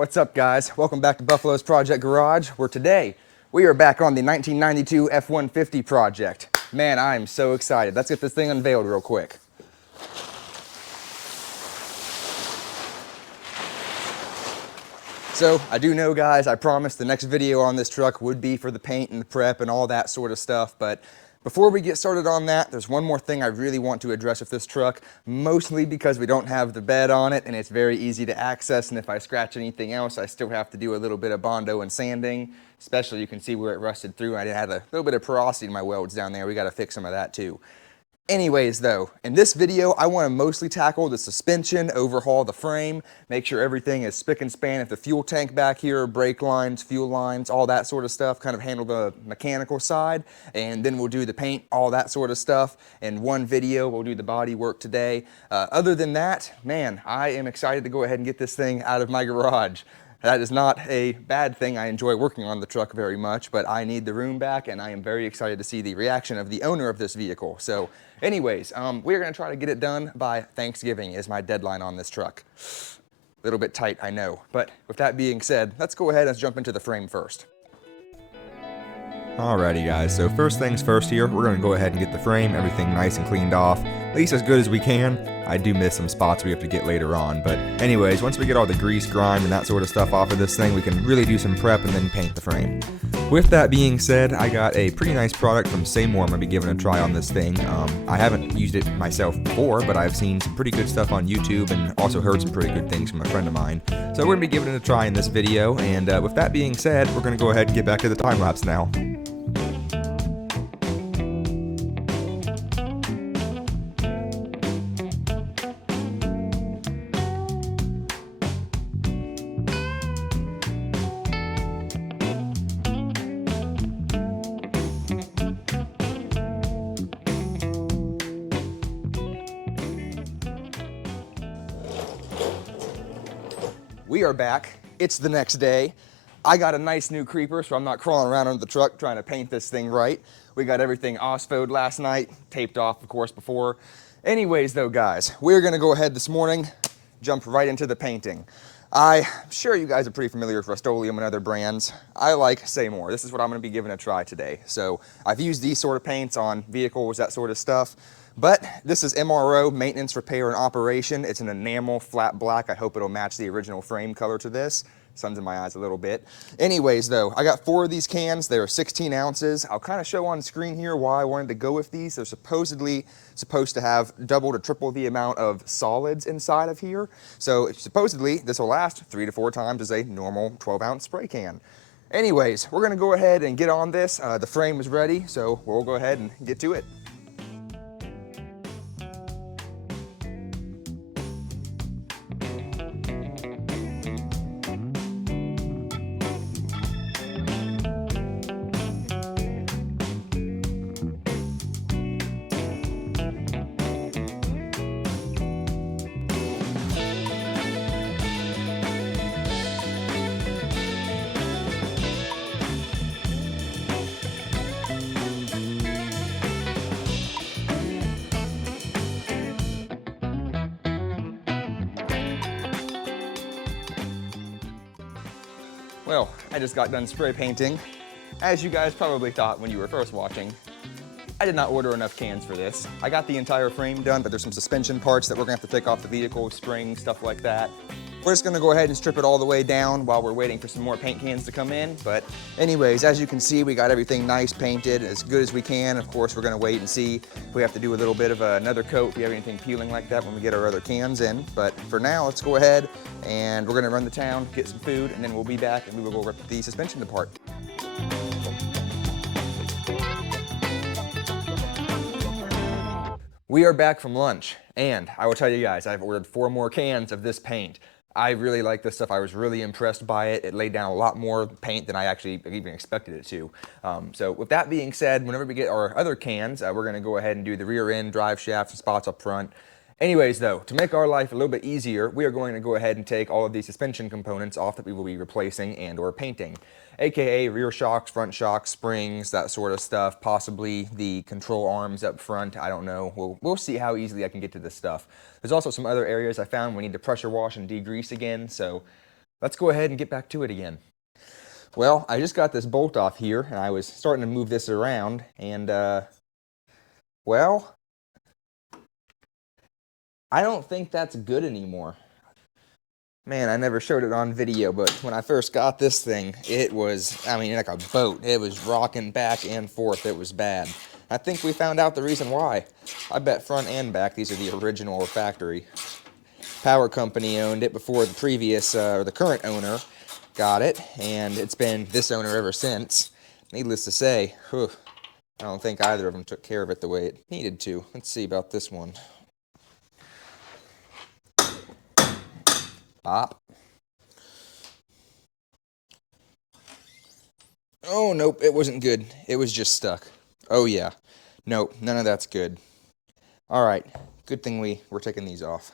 What's up, guys? Welcome back to Buffalo's Project Garage, where today we are back on the 1992 F-150 project. Man, I am so excited. Let's get this thing unveiled real quick. So, I do know, guys, I promised the next video on this truck would be for the paint and the prep and all that sort of stuff, but before we get started on that, there's one more thing I really want to address with this truck, mostly because we don't have the bed on it and it's very easy to access, and if I scratch anything else, I still have to do a little bit of Bondo and sanding, especially you can see where it rusted through. I had a little bit of porosity in my welds down there. We got to fix some of that too. Anyways though, in this video, I want to mostly tackle the suspension, overhaul the frame, make sure everything is spick and span at the fuel tank back here, brake lines, fuel lines, all that sort of stuff, kind of handle the mechanical side, and then we'll do the paint, all that sort of stuff. In one video, we'll do the body work today. Other than that, man, I am excited to go ahead and get this thing out of my garage. That is not a bad thing. I enjoy working on the truck very much, but I need the room back, and I am very excited to see the reaction of the owner of this vehicle. So anyways, we're gonna try to get it done by Thanksgiving is my deadline on this truck. A little bit tight, I know. But with that being said, let's go ahead and jump into the frame first. Alrighty guys, so first things first here, we're going to go ahead and get the frame, everything nice and cleaned off, at least as good as we can. I do miss some spots we have to get later on, but anyways, once we get all the grease, grime, and that sort of stuff off of this thing, we can really do some prep and then paint the frame. With that being said, I got a pretty nice product from Seymour I'm going to be giving a try on this thing. I haven't used it myself before, but I've seen some pretty good stuff on YouTube and also heard some pretty good things from a friend of mine. So we're going to be giving it a try in this video, and with that being said, we're going to go ahead and get back to the time lapse now. We are back. It's the next day. I got a nice new creeper, so I'm not crawling around under the truck trying to paint this thing right. We got everything OSFO'd last night, taped off, of course, before. Anyways, though, guys, we're going to go ahead this morning, jump right into the painting. I'm sure you guys are pretty familiar with Rust-Oleum and other brands. I like Seymour. This is what I'm going to be giving a try today. So I've used these sort of paints on vehicles, that sort of stuff. But this is MRO, Maintenance, Repair, and Operation. It's an enamel flat black. I hope it'll match the original frame color to this. Sun's in my eyes a little bit. Anyways, though, I got 4 of these cans. They are 16 ounces. I'll kind of show on screen here why I wanted to go with these. They're supposedly supposed to have double to triple the amount of solids inside of here. So supposedly this will last 3 to 4 times as a normal 12-ounce spray can. Anyways, we're going to go ahead and get on this. The frame is ready, so we'll go ahead and get to it. Well, I just got done spray painting. As you guys probably thought when you were first watching, I did not order enough cans for this. I got the entire frame done, but there's some suspension parts that we're gonna have to take off the vehicle, springs, stuff like that. We're just gonna go ahead and strip it all the way down while we're waiting for some more paint cans to come in. But anyways, as you can see, we got everything nice painted as good as we can. Of course, we're gonna wait and see if we have to do a little bit of another coat, if we have anything peeling like that when we get our other cans in. But for now, let's go ahead and we're gonna run to town, get some food, and then we'll be back and we will go rip the suspension apart. We are back from lunch, and I will tell you guys, I've ordered 4 more cans of this paint. I really like this stuff. I was really impressed by it. It laid down a lot more paint than I actually even expected it to. So with that being said, whenever we get our other cans, we're gonna go ahead and do the rear end, drive shaft, and spots up front. Anyways though, to make our life a little bit easier, we are going to go ahead and take all of these suspension components off that we will be replacing and or painting. AKA rear shocks, front shocks, springs, that sort of stuff, possibly the control arms up front, I don't know. We'll see how easily I can get to this stuff. There's also some other areas I found we need to pressure wash and degrease again, so let's go ahead and get back to it again. Well, I just got this bolt off here, and I was starting to move this around, and, well, I don't think that's good anymore. Man, I never showed it on video, but when I first got this thing, it was, I mean, like a boat. It was rocking back and forth. It was bad. I think we found out the reason why. I bet front and back, these are the original factory. Power company owned it before the previous, or the current owner got it, and it's been this owner ever since. Needless to say, I don't think either of them took care of it the way it needed to. Let's see about this one. Pop. Oh, nope, it wasn't good. It was just stuck. Oh, yeah. Nope, none of that's good. All right, good thing we're taking these off.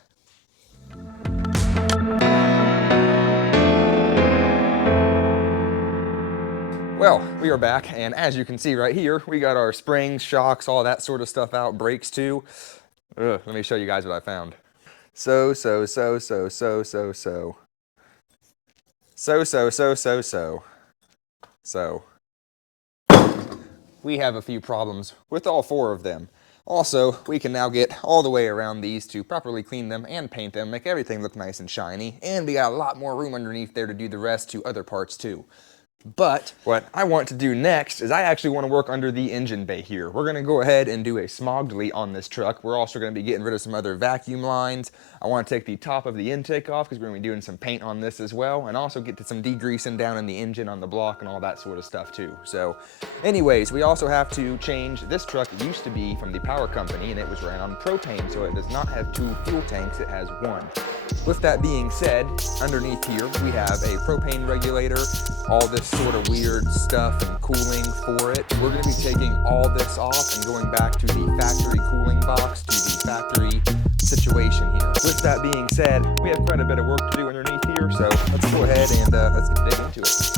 Well, we are back, and as you can see right here, we got our springs, shocks, all that sort of stuff out, brakes too. Let me show you guys what I found. So. We have a few problems with all four of them. Also, we can now get all the way around these to properly clean them and paint them, make everything look nice and shiny, and we got a lot more room underneath there to do the rest to other parts too. But what I want to do next is I actually want to work under the engine bay here. We're going to go ahead and do a smog delete on this truck. We're also going to be getting rid of some other vacuum lines. I want to take the top of the intake off because we're going to be doing some paint on this as well, and also get to some degreasing down in the engine on the block and all that sort of stuff too. So anyways, we also have to change, this truck used to be from the power company and it was ran on propane, so it does not have 2 fuel tanks, it has 1. With that being said, underneath here we have a propane regulator, all this sort of weird stuff and cooling for it. We're going to be taking all this off and going back to the factory cooling box, to the factory situation here. With that being said, we have quite a bit of work to do underneath here, so let's go ahead and let's dig into it.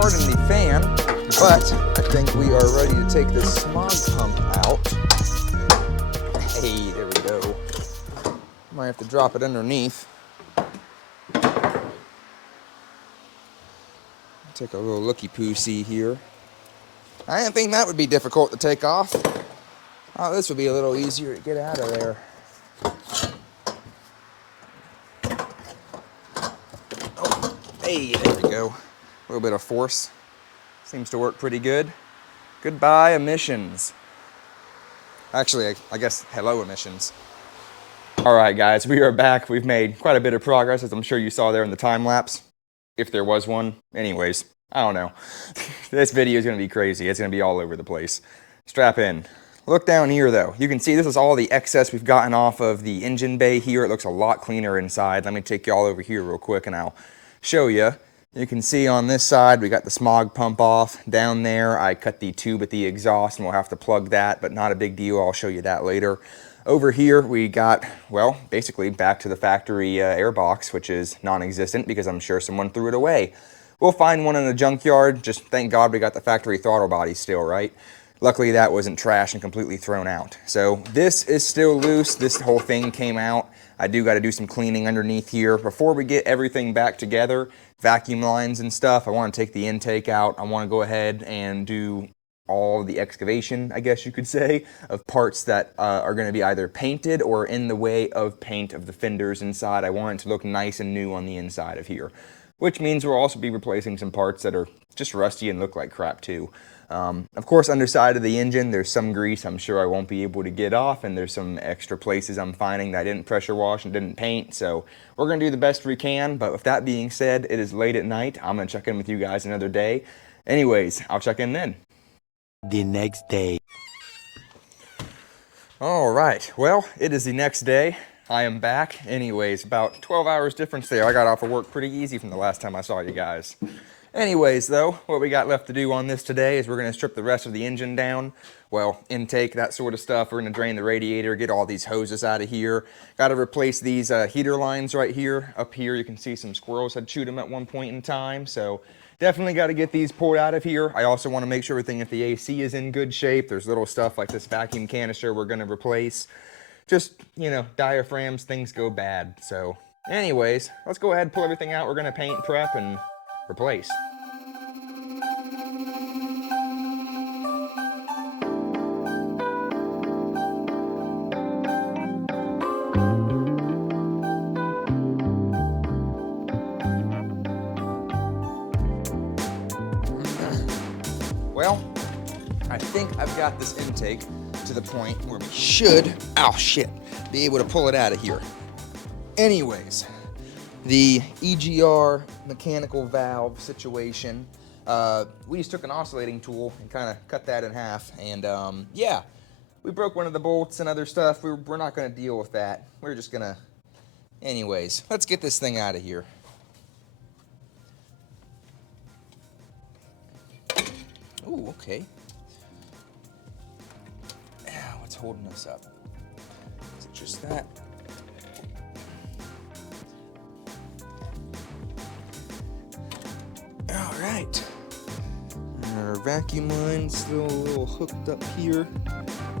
Pardon the fan, but I think we are ready to take this smog pump out. Hey, there we go. Might have to drop it underneath. Take a little looky-poo-see here. I didn't think that would be difficult to take off. Oh, this would be a little easier to get out of there. Oh, hey, there we go. A little bit of force. Seems to work pretty good. Goodbye, emissions. Actually, I guess hello, emissions. All right, guys, we are back. We've made quite a bit of progress, as I'm sure you saw there in the time lapse, if there was one. Anyways, I don't know. This video is going to be crazy. It's going to be all over the place. Strap in. Look down here, though. You can see this is all the excess we've gotten off of the engine bay here. It looks a lot cleaner inside. Let me take you all over here real quick, and I'll show you. You can see on this side, we got the smog pump off. Down there, I cut the tube at the exhaust, and we'll have to plug that, but not a big deal. I'll show you that later. Over here, we got, well, basically back to the factory air box, which is non-existent because I'm sure someone threw it away. We'll find one in a junkyard. Just thank God we got the factory throttle body still, right? Luckily, that wasn't trash and completely thrown out. So this is still loose. This whole thing came out. I do got to do some cleaning underneath here. Before we get everything back together, vacuum lines and stuff, I want to take the intake out. I want to go ahead and do all the excavation, I guess you could say, of parts that are going to be either painted or in the way of paint of the fenders inside. I want it to look nice and new on the inside of here, which means we'll also be replacing some parts that are just rusty and look like crap too. Of course, underside of the engine, there's some grease I'm sure I won't be able to get off, and there's some extra places I'm finding that I didn't pressure wash and didn't paint, so we're going to do the best we can. But with that being said, it is late at night. I'm going to check in with you guys another day. Anyways, I'll check in then. The next day. All right, well, it is the next day. I am back. Anyways, about 12 hours difference there. I got off of work pretty easy from the last time I saw you guys. Anyways, though, what we got left to do on this today is we're going to strip the rest of the engine down. Well, intake, that sort of stuff. We're going to drain the radiator, get all these hoses out of here. Got to replace these heater lines right here. Up here, you can see some squirrels had chewed them at one point in time. So definitely got to get these poured out of here. I also want to make sure everything at the AC is in good shape. There's little stuff like this vacuum canister we're going to replace. Just, you know, diaphragms, things go bad. So anyways, let's go ahead and pull everything out. We're going to paint, prep, and replace. Well, I think I've got this intake to the point where we should, oh shit, be able to pull it out of here. Anyways, the EGR mechanical valve situation, we just took an oscillating tool and kind of cut that in half, and yeah, we broke one of the bolts and other stuff. We're not going to deal with that. We're just going to, anyways, let's get this thing out of here. Ooh, okay. What's holding us up? Is it just that? All right. Our vacuum line's still a little hooked up here.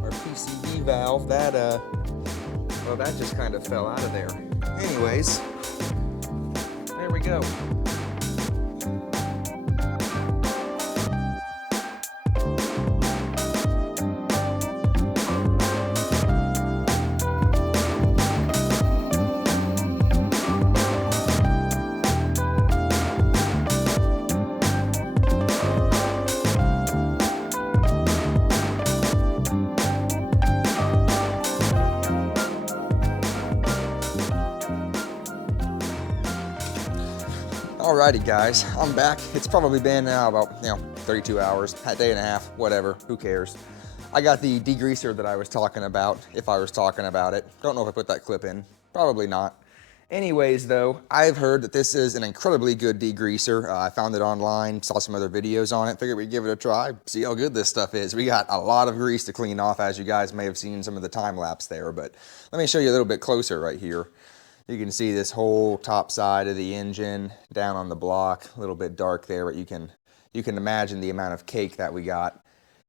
Our PCV valve, that well, that just kind of fell out of there. Anyways, there we go. Alrighty guys, I'm back. It's probably been now about 32 hours, a day and a half, whatever, who cares. I got the degreaser that I was talking about, if I was talking about it. Don't know if I put that clip in, probably not. Anyways though, I've heard that this is an incredibly good degreaser. I found it online, saw some other videos on it, figured we'd give it a try, see how good this stuff is. We got a lot of grease to clean off, as you guys may have seen some of the time lapse there, but let me show you a little bit closer right here. You can see this whole top side of the engine down on the block, a little bit dark there, but you can imagine the amount of cake that we got,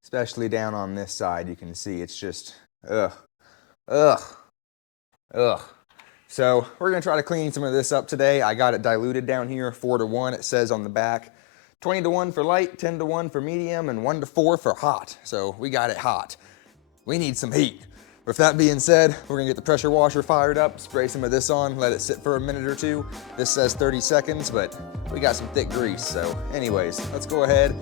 especially down on this side. You can see it's just, ugh. So we're gonna try to clean some of this up today. I got it diluted down here, 4-to-1, it says on the back. 20-to-1 for light, 10-to-1 for medium, and 1-to-4 for hot. So we got it hot. We need some heat. With that being said, we're gonna get the pressure washer fired up, spray some of this on, let it sit for a minute or two. This says 30 seconds, but we got some thick grease. So anyways, let's go ahead.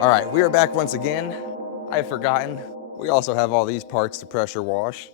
All right, we are back once again. I have forgotten, we also have all these parts to pressure wash.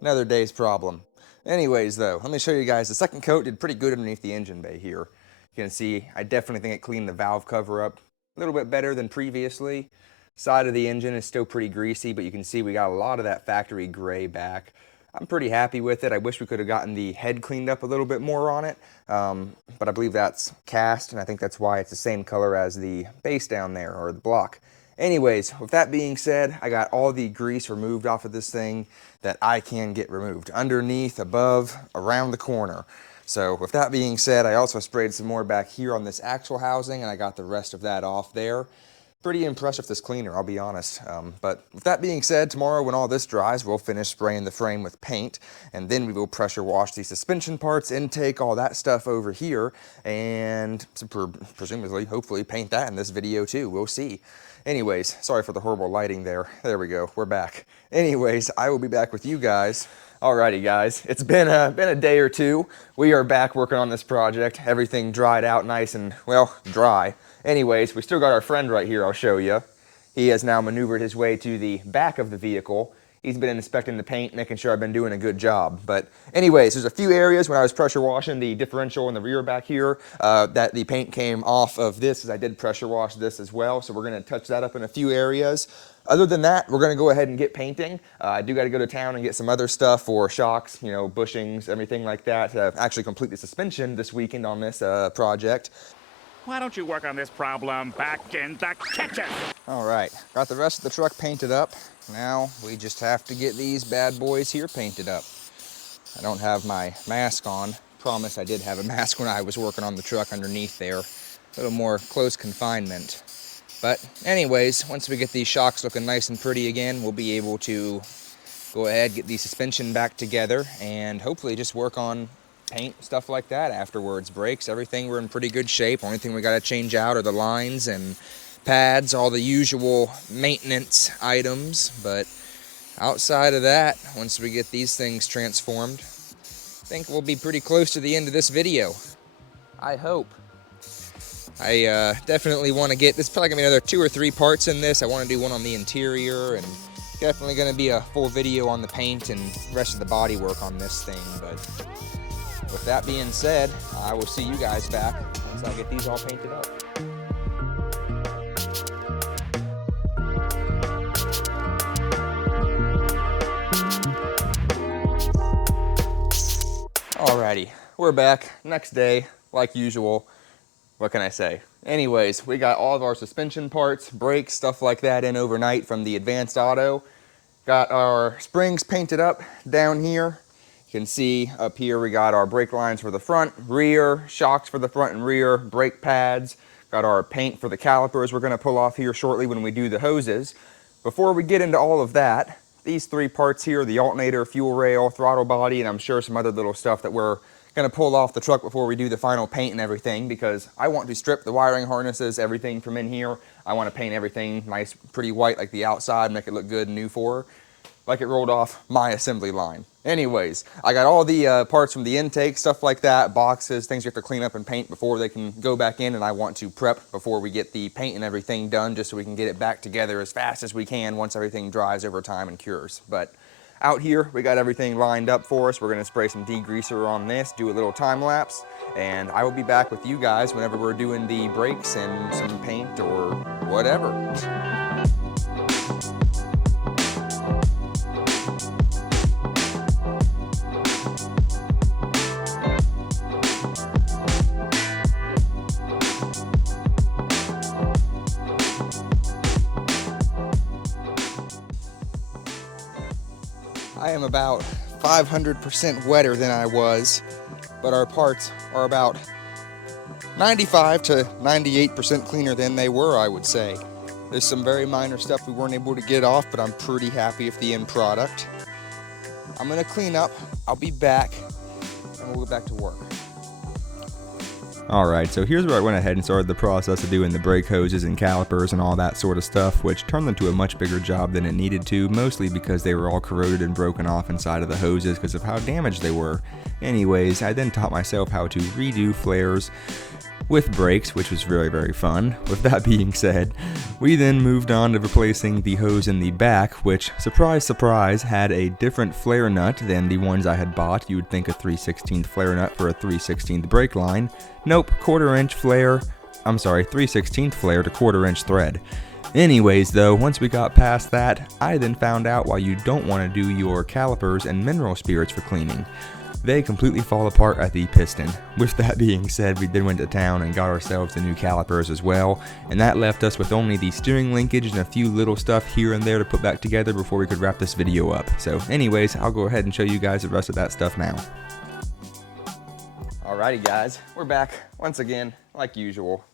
Another day's problem. Anyways though, let me show you guys, the second coat did pretty good underneath the engine bay here. You can see, I definitely think it cleaned the valve cover up a little bit better than previously. Side of the engine is still pretty greasy, but you can see we got a lot of that factory gray back. I'm pretty happy with it. I wish we could have gotten the head cleaned up a little bit more on it, but I believe that's cast, and I think that's why it's the same color as the base down there, or the block. Anyways, with that being said, I got all the grease removed off of this thing that I can get removed. Underneath, above, around the corner. So with that being said, I also sprayed some more back here on this axle housing, and I got the rest of that off there. Pretty impressed with this cleaner, I'll be honest. But with that being said, tomorrow when all this dries, we'll finish spraying the frame with paint, and then we will pressure wash the suspension parts, intake, all that stuff over here, and presumably, hopefully, paint that in this video too. We'll see. Anyways, sorry for the horrible lighting there. There we go, we're back. Anyways, I will be back with you guys. Alrighty guys, it's been a day or two. We are back working on this project. Everything dried out nice and, well, dry. Anyways, we still got our friend right here, I'll show you. He has now maneuvered his way to the back of the vehicle. He's been inspecting the paint, making sure I've been doing a good job. But anyways, there's a few areas when I was pressure washing the differential in the rear back here that the paint came off of this, as I did pressure wash this as well. So we're gonna touch that up in a few areas. Other than that, we're gonna go ahead and get painting. I do gotta go to town and get some other stuff for shocks, you know, bushings, everything like that. Actually complete the suspension this weekend on this project. Why don't you work on this problem back in the kitchen? All right, got the rest of the truck painted up. Now we just have to get these bad boys here painted up. I don't have my mask on. Promise I did have a mask when I was working on the truck underneath there. A little more close confinement. But anyways, once we get these shocks looking nice and pretty again, we'll be able to go ahead, get the suspension back together, and hopefully just work on paint, stuff like that afterwards. Brakes, everything, we're in pretty good shape. Only thing we got to change out are the lines and pads, all the usual maintenance items. But outside of that, once we get these things transformed, I think we'll be pretty close to the end of this video. I hope. I definitely want to get, there's probably gonna be another 2 or 3 parts in this. I want to do one on the interior, and definitely gonna be a full video on the paint and rest of the body work on this thing. But with that being said, I will see you guys back once I get these all painted up. Alrighty, we're back. Next day, like usual. What can I say? Anyways, we got all of our suspension parts, brakes, stuff like that in overnight from the Advanced Auto. Got our springs painted up down here. You can see up here we got our brake lines for the front, rear, shocks for the front and rear, brake pads. Got our paint for the calipers we're going to pull off here shortly when we do the hoses. Before we get into all of that, these 3 parts here, the alternator, fuel rail, throttle body, and I'm sure some other little stuff that we're going to pull off the truck before we do the final paint and everything, because I want to strip the wiring harnesses, everything from in here. I want to paint everything nice, pretty white like the outside, make it look good and new for her, like it rolled off my assembly line. Anyways, I got all the parts from the intake, stuff like that, boxes, things you have to clean up and paint before they can go back in, and I want to prep before we get the paint and everything done, just so we can get it back together as fast as we can once everything dries over time and cures. But out here, we got everything lined up for us. We're going to spray some degreaser on this, do a little time lapse, and I will be back with you guys whenever we're doing the brakes and some paint or whatever. I am about 500% wetter than I was, but our parts are about 95 to 98% cleaner than they were, I would say. There's some very minor stuff we weren't able to get off, but I'm pretty happy with the end product. I'm gonna clean up, I'll be back, and we'll go back to work. Alright, so here's where I went ahead and started the process of doing the brake hoses and calipers and all that sort of stuff, which turned into a much bigger job than it needed to, mostly because they were all corroded and broken off inside of the hoses because of how damaged they were. Anyways, I then taught myself how to redo flares with brakes, which was very, very fun. With that being said, we then moved on to replacing the hose in the back, which, surprise, surprise, had a different flare nut than the ones I had bought. You would think a 3/16 flare nut for a 3/16 brake line. Nope, 1/4-inch flare, 3/16 flare to 1/4-inch thread. Anyways though, once we got past that, I then found out why you don't want to do your calipers and mineral spirits for cleaning. They completely fall apart at the piston. With that being said, we then went to town and got ourselves the new calipers as well, and that left us with only the steering linkage and a few little stuff here and there to put back together before we could wrap this video up. So anyways, I'll go ahead and show you guys the rest of that stuff now. Alrighty guys, we're back once again, like usual.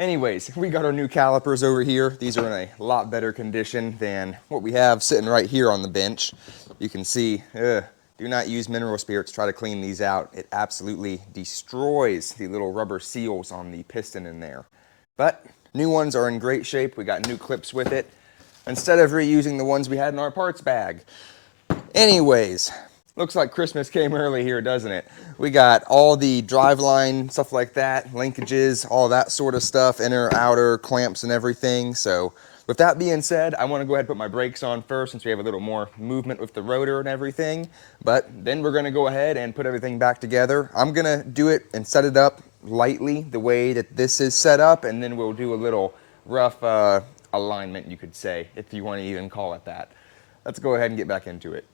Anyways, we got our new calipers over here. These are in a lot better condition than what we have sitting right here on the bench. You can see, do not use mineral spirits to try to clean these out. It absolutely destroys the little rubber seals on the piston in there. But new ones are in great shape. We got new clips with it, instead of reusing the ones we had in our parts bag. Anyways, looks like Christmas came early here, doesn't it? We got all the driveline, stuff like that, linkages, all that sort of stuff, inner, outer, clamps and everything. So with that being said, I want to go ahead and put my brakes on first since we have a little more movement with the rotor and everything. But then we're going to go ahead and put everything back together. I'm going to do it and set it up lightly the way that this is set up, and then we'll do a little rough alignment, you could say, if you want to even call it that. Let's go ahead and get back into it.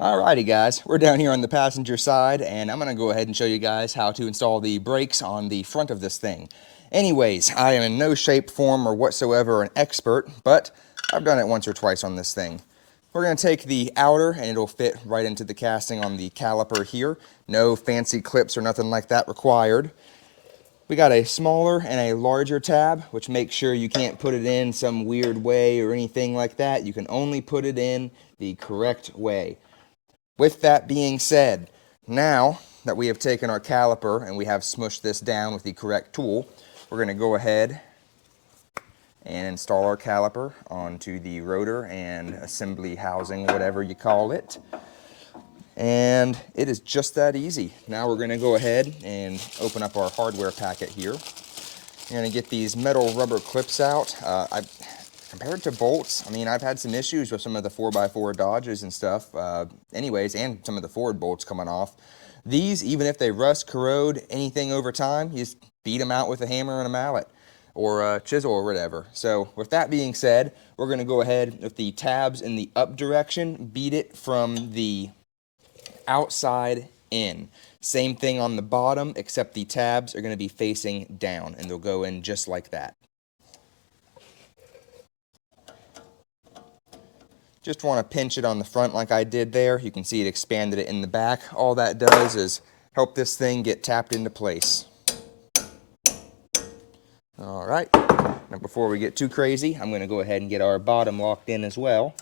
Alrighty guys, we're down here on the passenger side, and I'm going to go ahead and show you guys how to install the brakes on the front of this thing. Anyways, I am in no shape, form, or whatsoever an expert, but I've done it once or twice on this thing. We're going to take the outer, and it'll fit right into the casting on the caliper here. No fancy clips or nothing like that required. We got a smaller and a larger tab, which makes sure you can't put it in some weird way or anything like that. You can only put it in the correct way. With that being said, now that we have taken our caliper and we have smushed this down with the correct tool, we're going to go ahead and install our caliper onto the rotor and assembly housing, whatever you call it. And it is just that easy. Now we're going to go ahead and open up our hardware packet here. We're going to get these metal rubber clips out. Compared to bolts, I mean, I've had some issues with some of the 4x4 Dodges and stuff, anyways, and some of the Ford bolts coming off. These, even if they rust, corrode, anything over time, you just beat them out with a hammer and a mallet or a chisel or whatever. So with that being said, we're going to go ahead with the tabs in the up direction, beat it from the outside in. Same thing on the bottom, except the tabs are going to be facing down, and they'll go in just like that. Just want to pinch it on the front like I did there. You can see it expanded it in the back. All that does is help this thing get tapped into place. All right, now before we get too crazy, I'm going to go ahead and get our bottom locked in as well.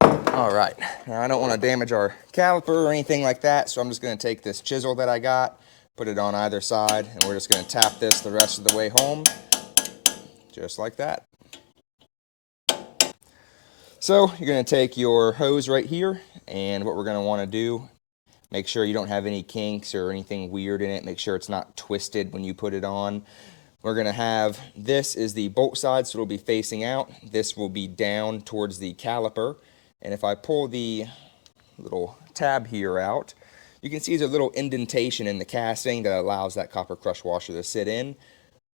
All right, now I don't want to damage our caliper or anything like that, so I'm just going to take this chisel that I got, put it on either side, and we're just going to tap this the rest of the way home, just like that. So you're going to take your hose right here, and what we're going to want to do, make sure you don't have any kinks or anything weird in it. Make sure it's not twisted when you put it on. We're going to have, this is the bolt side, so it'll be facing out. This will be down towards the caliper. And if I pull the little tab here out, you can see there's a little indentation in the casting that allows that copper crush washer to sit in.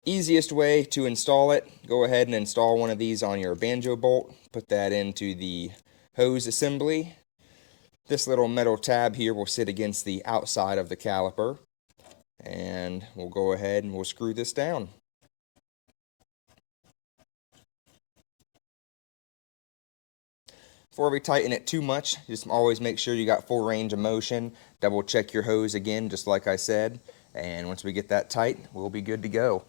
Easiest way to install it, go ahead and install one of these on your banjo bolt. Put that into the hose assembly. This little metal tab here will sit against the outside of the caliper. And we'll go ahead and we'll screw this down. Before we tighten it too much, just always make sure you got full range of motion. Double check your hose again, just like I said. And once we get that tight, we'll be good to go.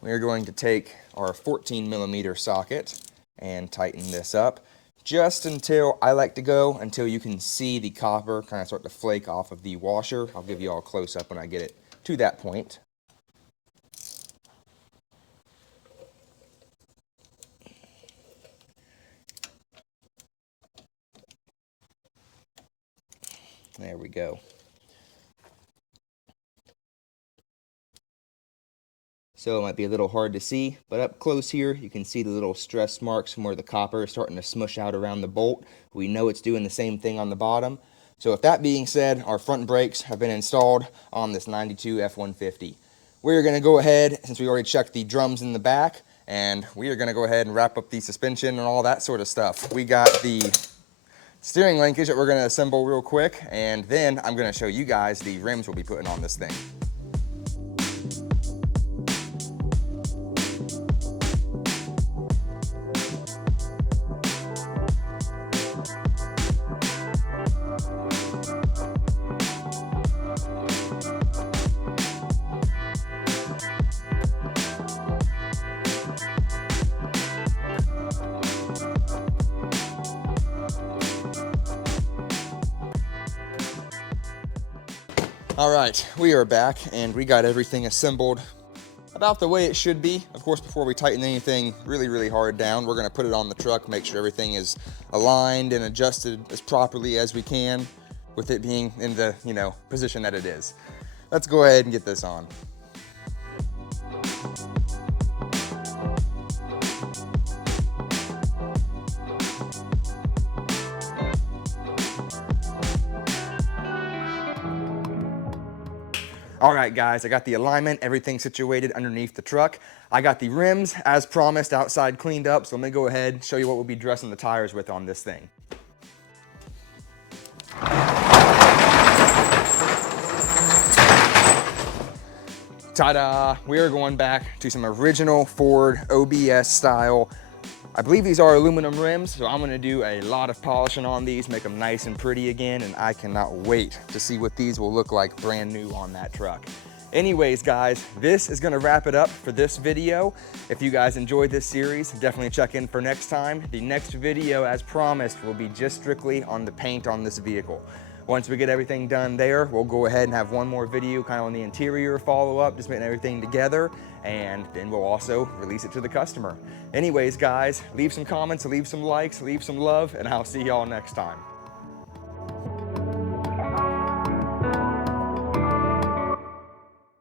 We're going to take our 14mm socket and tighten this up just until, I like to go until you can see the copper kind of start to flake off of the washer. I'll give you all a close-up when I get it to that point. There we go. So it might be a little hard to see, but up close here, you can see the little stress marks from where the copper is starting to smush out around the bolt. We know it's doing the same thing on the bottom. So with that being said, our front brakes have been installed on this 92 F-150. We're going to go ahead, since we already checked the drums in the back, and we are going to go ahead and wrap up the suspension and all that sort of stuff. We got the steering linkage that we're going to assemble real quick, and then I'm going to show you guys the rims we'll be putting on this thing. All right, we are back and we got everything assembled about the way it should be. Of course, before we tighten anything really hard down, we're gonna put it on the truck, make sure everything is aligned and adjusted as properly as we can with it being in the, position that it is. Let's go ahead and get this on. All right, guys, I got the alignment, everything situated underneath the truck. I got the rims, as promised, outside cleaned up, so let me go ahead and show you what we'll be dressing the tires with on this thing. Ta-da! We are going back to some original Ford OBS style. I believe these are aluminum rims, so I'm gonna do a lot of polishing on these, make them nice and pretty again, and I cannot wait to see what these will look like brand new on that truck. Anyways, guys, this is gonna wrap it up for this video. If you guys enjoyed this series, definitely check in for next time. The next video, as promised, will be just strictly on the paint on this vehicle. Once we get everything done there, we'll go ahead and have one more video kind of on the interior follow-up, just putting everything together, and then we'll also release it to the customer. Anyways, guys, leave some comments, leave some likes, leave some love, and I'll see y'all next time.